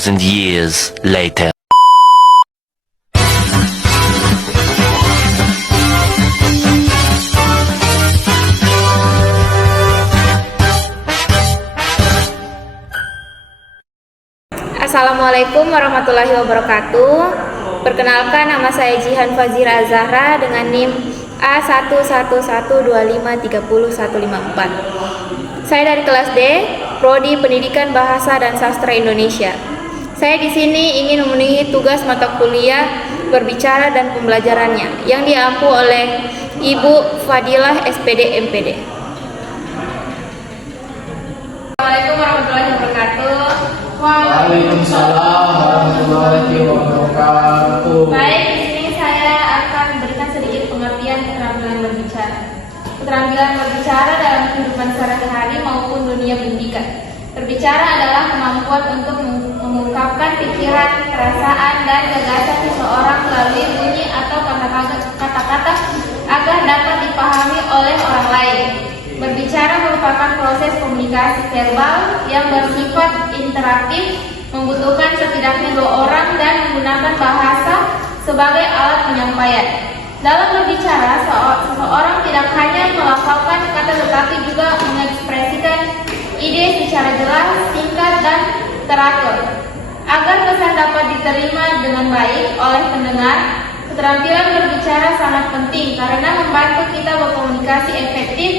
2,000 years later. Assalamualaikum warahmatullahi wabarakatuh. Perkenalkan, nama saya Jihan Fazira Azahra dengan NIM A11125301154. Saya dari kelas D, Prodi Pendidikan Bahasa dan Sastra Indonesia. Saya di sini ingin memenuhi tugas mata kuliah berbicara dan pembelajarannya yang diampu oleh Ibu Fadilah SPD MPD. Assalamualaikum warahmatullahi wabarakatuh. Waalaikumsalam warahmatullahi wabarakatuh. Baik, di sini saya akan berikan sedikit pengertian keterampilan berbicara. Keterampilan berbicara dalam kehidupan sehari-hari maupun dunia pendidikan. Berbicara adalah kemampuan untuk mengungkapkan pikiran, perasaan, dan gagasan seseorang melalui bunyi atau kata-kata agar dapat dipahami oleh orang lain. Berbicara merupakan proses komunikasi verbal yang bersifat interaktif, membutuhkan setidaknya 2 orang dan menggunakan bahasa sebagai alat penyampaian. Dalam berbicara, seseorang tidak hanya melafalkan kata tetapi juga mengekspresikan ide secara jelas, singkat, dan teratur. Agar pesan dapat diterima dengan baik oleh pendengar, keterampilan berbicara sangat penting karena membantu kita berkomunikasi efektif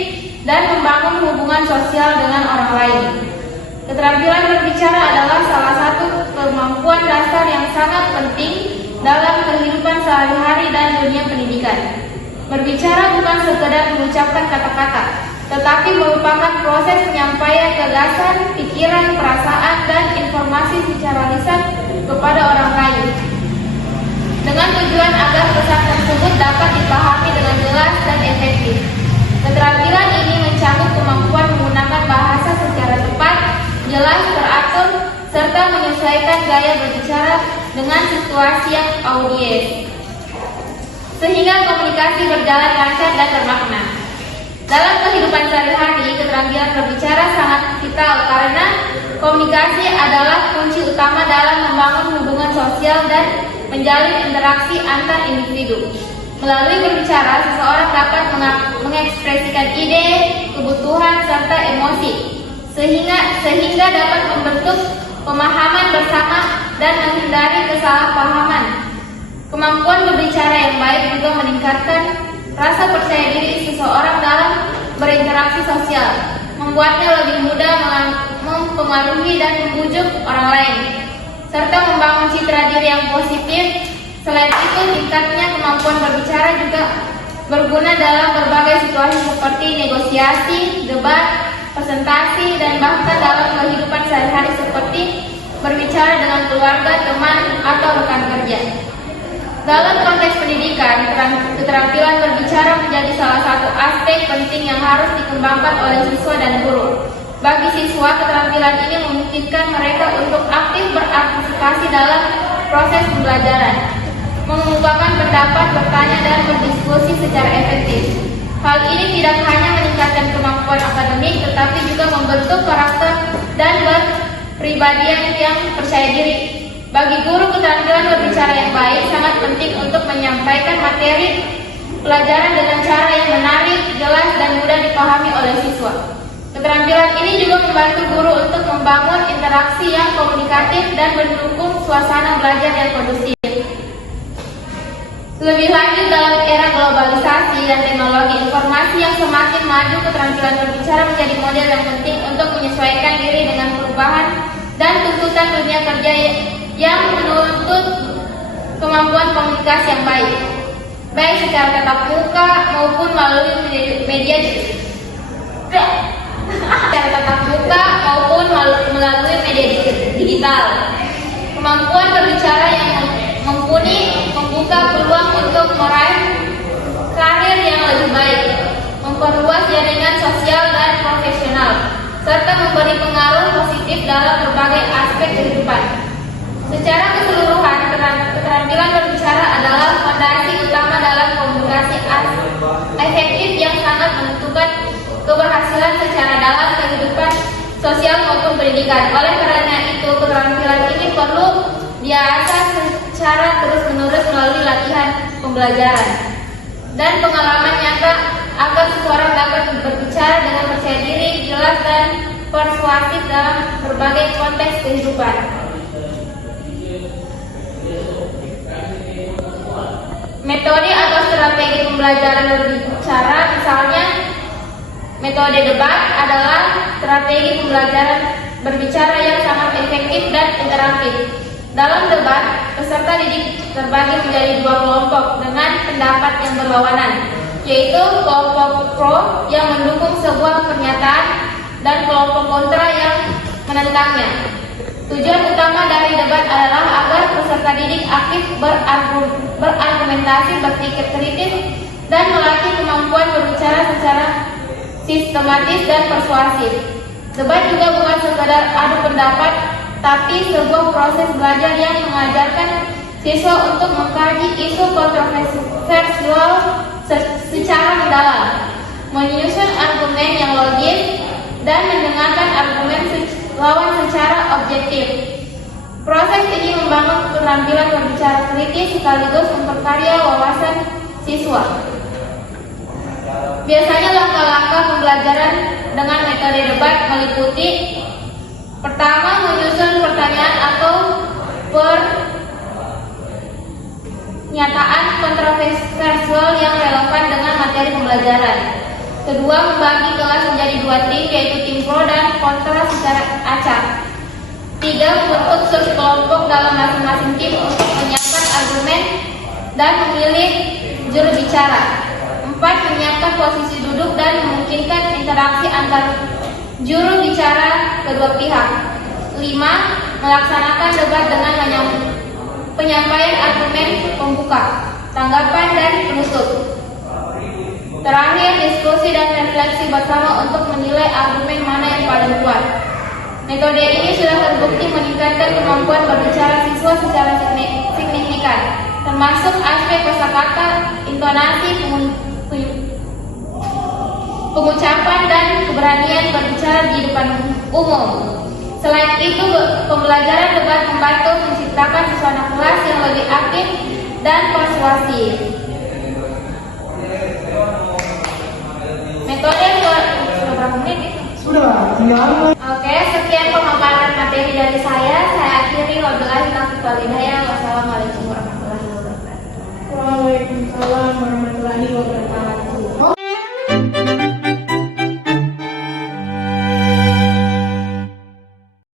dan membangun hubungan sosial dengan orang lain. Keterampilan berbicara adalah salah satu kemampuan dasar yang sangat penting dalam kehidupan sehari-hari dan dunia pendidikan. Berbicara bukan sekedar mengucapkan kata-kata, tetapi merupakan proses penyampaian gagasan, pikiran, perasaan, dan informasi secara lisan kepada orang lain, dengan tujuan agar pesan tersebut dapat dipahami dengan jelas dan efektif. Keterampilan ini mencakup kemampuan menggunakan bahasa secara tepat, jelas, teratur, serta menyesuaikan gaya berbicara dengan situasi yang audiens, sehingga komunikasi berjalan lancar dan bermakna. Dalam kehidupan sehari-hari, keterampilan berbicara sangat vital karena komunikasi adalah kunci utama dalam membangun hubungan sosial dan menjalin interaksi antar individu. Melalui berbicara, seseorang dapat mengekspresikan ide, kebutuhan, serta emosi, sehingga dapat membentuk pemahaman bersama dan menghindari kesalahpahaman. Kemampuan berbicara yang baik juga meningkatkan rasa percaya diri seseorang dalam berinteraksi sosial, membuatnya lebih mudah mempengaruhi dan membujuk orang lain, serta membangun citra diri yang positif. Selain itu, tingkatnya kemampuan berbicara juga berguna dalam berbagai situasi seperti negosiasi, debat, presentasi, dan bahkan dalam kehidupan sehari-hari seperti berbicara dengan keluarga, teman, atau rekan kerja. Dalam konteks pendidikan, keterampilan berbicara menjadi salah satu aspek penting yang harus dikembangkan oleh siswa dan guru. Bagi siswa, keterampilan ini memungkinkan mereka untuk aktif berpartisipasi dalam proses pembelajaran, mengungkapkan pendapat, bertanya, dan berdiskusi secara efektif. Hal ini tidak hanya meningkatkan kemampuan akademik, tetapi juga membentuk karakter dan kepribadian yang percaya diri. Bagi guru, keterampilan berbicara yang baik sangat penting untuk menyampaikan materi pelajaran dengan cara yang menarik, jelas, dan mudah dipahami oleh siswa. Keterampilan ini juga membantu guru untuk membangun interaksi yang komunikatif dan mendukung suasana belajar yang kondusif. Lebih lanjut, dalam era globalisasi dan teknologi informasi yang semakin maju, keterampilan berbicara menjadi model yang penting untuk menyesuaikan diri dengan perubahan dan tuntutan dunia kerja yang menuntut kemampuan komunikasi yang baik secara tatap muka maupun melalui media digital. Kemampuan berbicara yang mumpuni membuka peluang untuk meraih karir yang lebih baik, memperluas jaringan sosial dan profesional, serta memberi pengaruh positif dalam berbagai aspek kehidupan. Secara keseluruhan, keterampilan berbicara adalah fondasi utama dalam komunikasi efektif yang sangat menentukan keberhasilan secara dalam kehidupan sosial maupun pendidikan. Oleh karena itu, keterampilan ini perlu perlu diasah secara terus-menerus melalui latihan pembelajaran dan pengalaman nyata agar seseorang dapat berbicara dengan percaya diri, jelas, dan persuasif dalam berbagai konteks kehidupan. Metode atau strategi pembelajaran berbicara, misalnya metode debat adalah strategi pembelajaran berbicara yang sangat efektif dan interaktif. Dalam debat, peserta didik terbagi menjadi dua kelompok dengan pendapat yang berlawanan, yaitu kelompok pro yang mendukung sebuah pernyataan dan kelompok kontra yang menentangnya. Tujuan utama dari debat adalah agar peserta didik aktif berargumentasi, berpikir kritis, dan melatih kemampuan berbicara secara sistematis dan persuasif. Debat juga bukan sekadar adu pendapat, tapi sebuah proses belajar yang mengajarkan siswa untuk mengkaji isu kontroversial secara mendalam, menyusun argumen yang logis, dan mendengarkan argumen lawan secara objektif. Proses ini membangun keterampilan berbicara kritis sekaligus memperkaya wawasan siswa. Biasanya langkah-langkah pembelajaran dengan metode debat meliputi: pertama, menyusun pertanyaan atau pernyataan kontroversial yang relevan dengan materi pembelajaran. Kedua, membagi kelas menjadi dua tim, yaitu tim pro dan kontra secara acak. Tiga, membentuk sekelompok dalam masing-masing tim untuk menyiapkan argumen dan memilih juru bicara. Empat, menyiapkan posisi duduk dan memungkinkan interaksi antar juru bicara kedua pihak. Lima, melaksanakan debat dengan penyampaian argumen pembuka, tanggapan, dan penutup. Terakhir, diskusi dan refleksi bersama untuk menilai argumen mana yang paling kuat. Metode ini sudah terbukti meningkatkan kemampuan berbicara siswa secara signifikan, termasuk aspek kosakata, intonasi, pengucapan, dan keberanian berbicara di depan umum. Selain itu, pembelajaran debat membantu menciptakan suasana kelas yang lebih aktif dan persuasif. Metode sudah berapa menit? Sudah, tinggal. Oke, sekian pemaparan materi dari saya. Saya akhiri. Wabillahi taufiq wal hidayah. Wassalamualaikum warahmatullahi wabarakatuh. Waalaikumsalam warahmatullahi wabarakatuh.